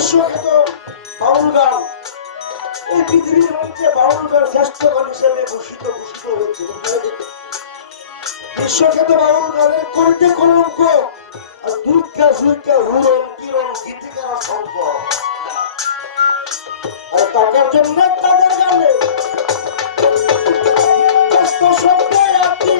বিশ্বখ্যাত বাউল গান, এই পৃথিবীর মধ্যে বাউল গান শ্রেষ্ঠ গান হিসেবে ঘোষিত হয়েছে। বিশ্বখ্যাত বাউল গানের করিতে কলঙ্ক, আর দুইকা সুইকা হুরন কিরণ গীতিকার শঙ্ক। আর টাকার জন্য তাদের গানে শব্দ আপনি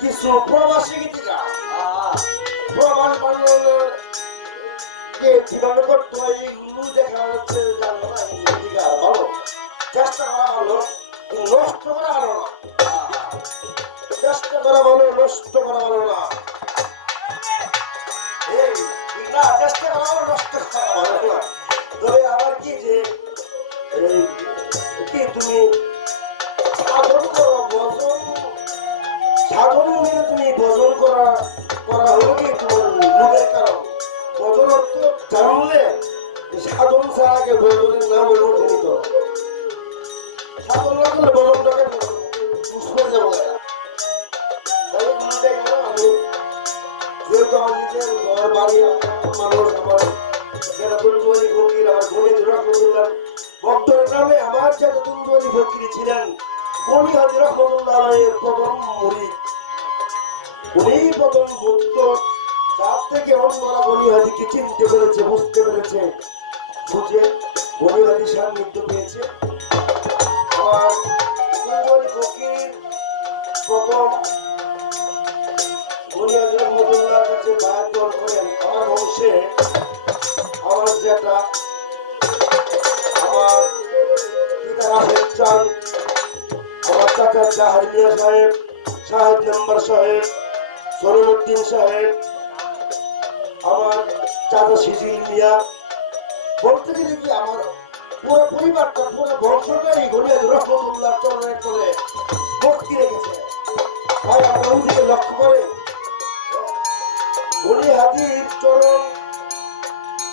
কিছু প্রবাসী গীতিকা প্রবাস বাংলাকে কিভাবে করতে হয় এইগুলো দেখা যাচ্ছে, জানবো না গীতিকা ভালো চেষ্টা করা ভালো, নষ্ট করা ভালো না, চেষ্টা করা ভালো, নষ্ট করা ভালো না। এই না চেষ্টা করা ভালো, নষ্ট করা ভালো না। তবে আবার কি যে কি তুমি সাধন করো, বচন সাধন মিলে তুমি ভজন করা হলো কি তোমার লোভের কারণ। ভজন অর্থ জানলে সাধন ছাড়া আগে ভজনের নাম হলো নিত, সাধন না করলে ভজনটাকে বুঝতে যাবো না। তাহলে তুমি দেখো আমি যেহেতু আমার নিজের ঘর বাড়ি মানুষ, আমার যারা তুন্দুয়ারি ফকির, আমার গণিত রহমতুল্লাহ বক্তর নামে আমার যারা তুন্দুয়ারি ফকির ছিলেন মনি হাজি রহমতুল্লাহের প্রথম মুরিদ, উনি প্রথম ভক্ত, যার থেকে অন্যরা মনি হাজিকে চিনতে পেরেছে, বুঝতে পেরেছে, বুঝে মনি হাজি সান্নিধ্য পেয়েছে। আমার তুন্দুয়ারি ফকির প্রথম মনি হাজি রহমতুল্লাহর কাছে বায়াত গ্রহণ করেন। আমার বংশে আমার যেটা আমার পিতা রাশেদ চাঁদ, আমার চাচা জাহার মিয়া সাহেব, শাহেদ মেম্বার সাহেব, সলিমউদ্দিন সাহেব, আমার চাচা শিশির মিয়া, বলতে গেলে কি আমার পুরো পরিবারটা, পুরো বংশটাই গণিত রহমতুল্লাহ চরণের করে ভক্তি রেখেছে। ভাই আপনার ওদিকে লক্ষ্য করে গণি হাজির চরণ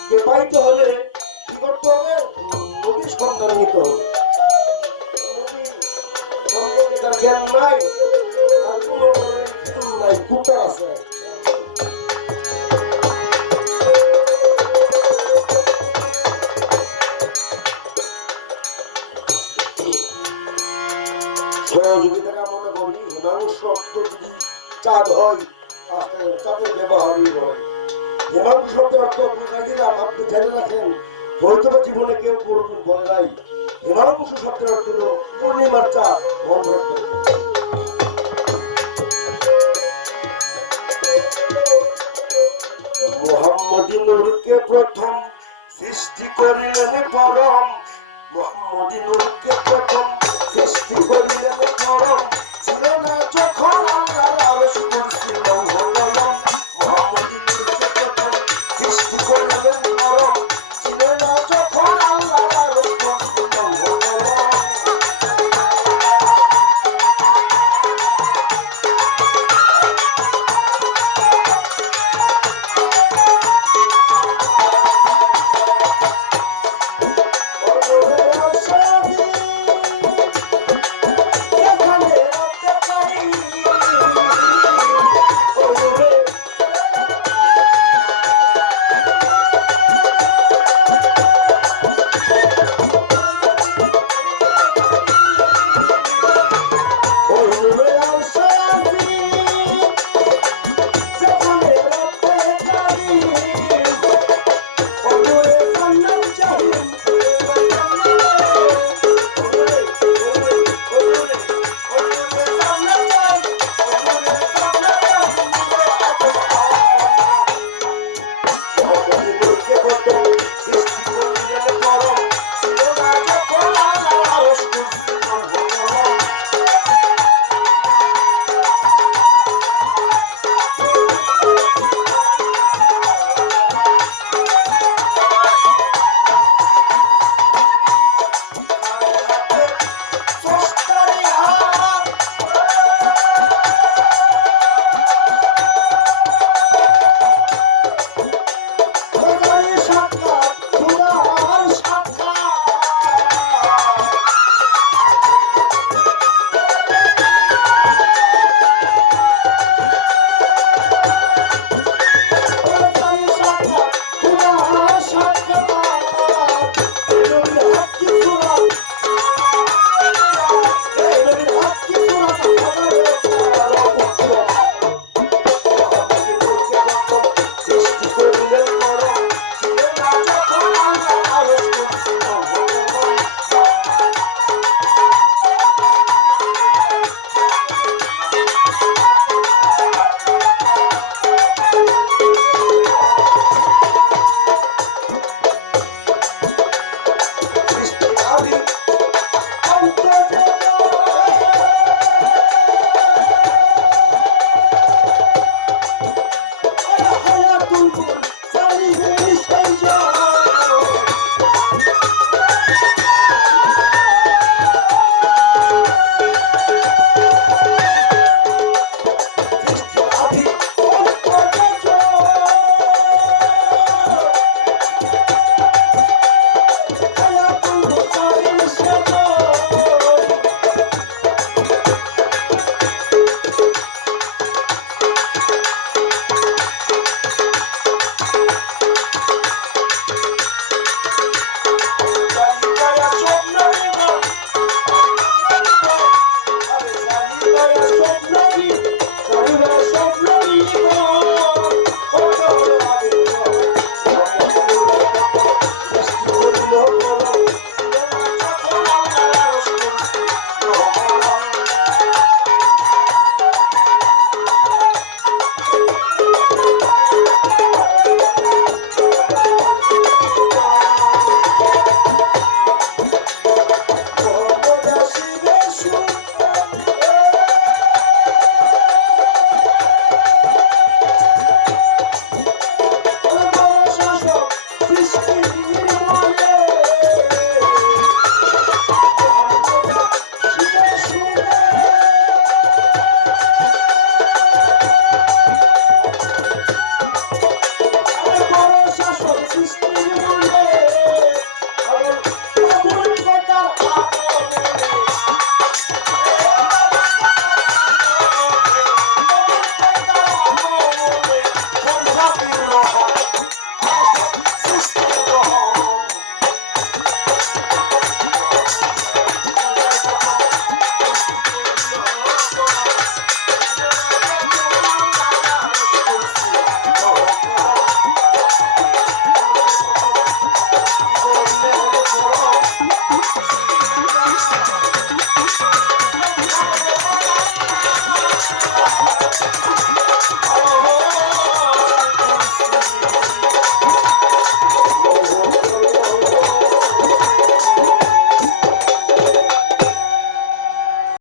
কে পাইতে হলে কি করতে হবে? নবীর সন্ধান নিতে হবে। তার জ্ঞান নাই, আর কোনো নাই, কুত্তা আছে। সহযোগিতা কামনা করি। হিমাংশ শব্দ যদি চাঁদ হয়, চাঁদের ব্যবহারই হয়। হিমাংশ শব্দের অর্থ বুঝাই দিলাম, আপনি জেনে রাখেন, হয়তো জীবনে কেউ কোনদিন বলে নাই। হিমাংশ শব্দের অর্থ হল পূর্ণিমার চাঁদ, বন্ধ রাখতে। মুহাম্মদী নূরকে প্রথম সৃষ্টি করিলেন পরম, মুহাম্মদী নূরকে প্রথম সৃষ্টি করিলেন পরম।